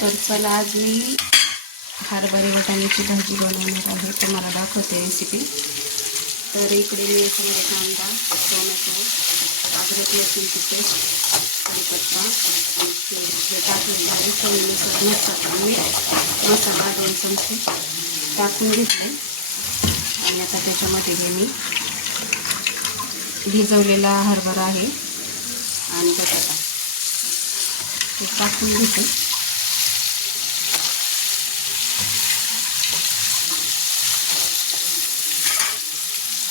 तर चला आज मी हरभरे वाटाण्याची भाजी बनवणार आहे, तुम्हाला दाखवते रेसिपी। तर इकडे मी कांदा, टोमॅटो, अद्रक लसूणची पेस्ट, कढीपत्ता हे टाकलेलं आहे। चवीनुसार मसाला 2 चमचे टाकून घेतले आणि आता त्याच्यामध्ये हे मी भिजवलेला हरभरा आहे आणि बटाटा हे टाकून घेते।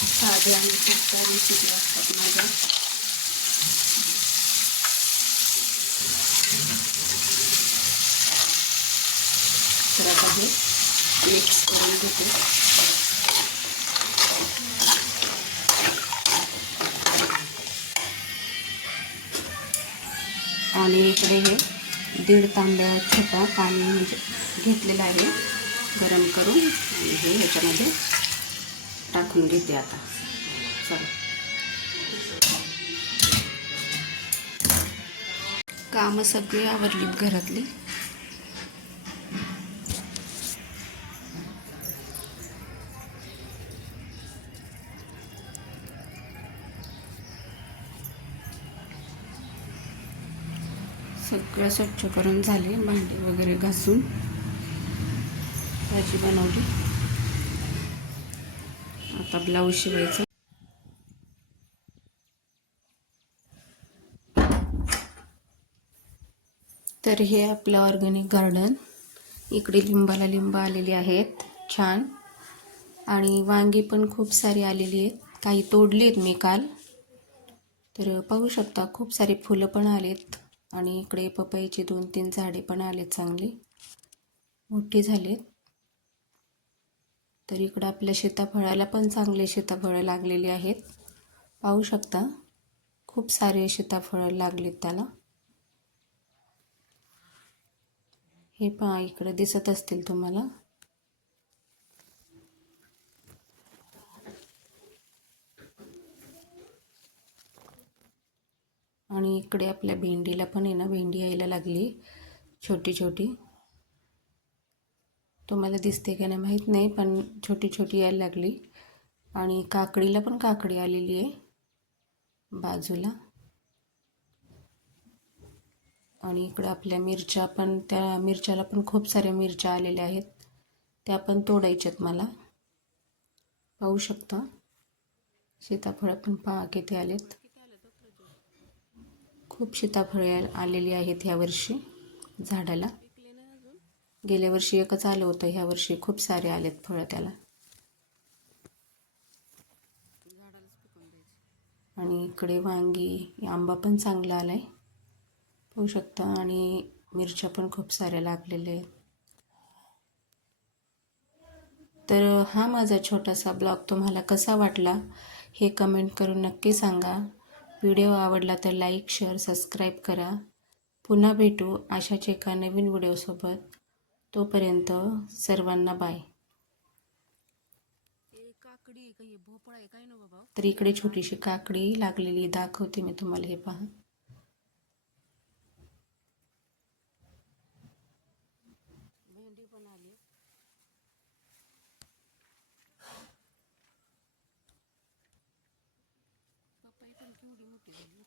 साधे आणि खूप रेसिपी असतात माझ्या। तर आता हे मिक्स करून घेते। आणि इकडे हे 1.5 तांब्या छोटा पाणी म्हणजे घेतलेलं आहे गरम करून, आणि हे ह्याच्यामध्ये टाकून घेते आता। चला, कामं सगळी आवरलीत घरातली। सगळं स्वच्छ करून झाले, भांडी वगैरे घासून भाजी बनवली। आता ब्लाऊज शिवायचं। तर हे आपलं ऑर्गॅनिक गार्डन, इकडे लिंबाला लिंब आलेली आहेत छान, आणि वांगी पण खूप सारी आलेली आहेत, काही तोडली आहेत मी काल। तर पाहू शकता खूप सारे फुलं पण आलेत, आणि इकडे पपईची 2-3 झाडे पण आलेत, चांगली मोठी झालीत। तर इकडं आपल्या सीताफळाला पण चांगले सीताफळं लागलेली आहेत, पाहू शकता खूप सारे सीताफळं लागलेत त्याला। हे पहा इकडे दिसत असतील तुम्हाला। आणि इकडे आपल्या भेंडीला पण आहे ना, भेंडी यायला लागली छोटी छोटी, तुम्हाला दिसते का नाही माहीत नाही, पण छोटी छोटी यायला लागली। आणि काकडीला पण काकडी आलेली आहे बाजूला। आणि इकडे आपल्या मिरच्या पण, त्या मिरच्याला पण खूप साऱ्या मिरच्या आलेल्या आहेत, त्या पण तोडायच्यात मला। पाहू शकता सीताफळ पण पहा किती आलेत, खूप सीताफळे आलेली आहेत ह्या वर्षी झाडाला। गेल्या वर्षी एकच आलं होतं, ह्या वर्षी खूप सारे आलेत फळं त्याला। आणि इकडे वांगी, आंबा पण चांगला आलाय पाहू शकता, आणि मिरच्या पण खूप साऱ्या लागलेल्या आहेत। तर हा माझा छोटासा ब्लॉग तुम्हाला कसा वाटला हे कमेंट करून नक्की सांगा। व्हिडिओ आवडला तर लाईक, शेअर, सबस्क्राईब करा। पुन्हा भेटू अशाच एका नवीन व्हिडिओसोबत, तोपर्यंत सर्वांना बाय। तर इकडे छोटीशी काकडी लागलेली दाखवते मी तुम्हाला, हे पहा। भेंडी पण आली, पपई पण केवढी मोठी झाली।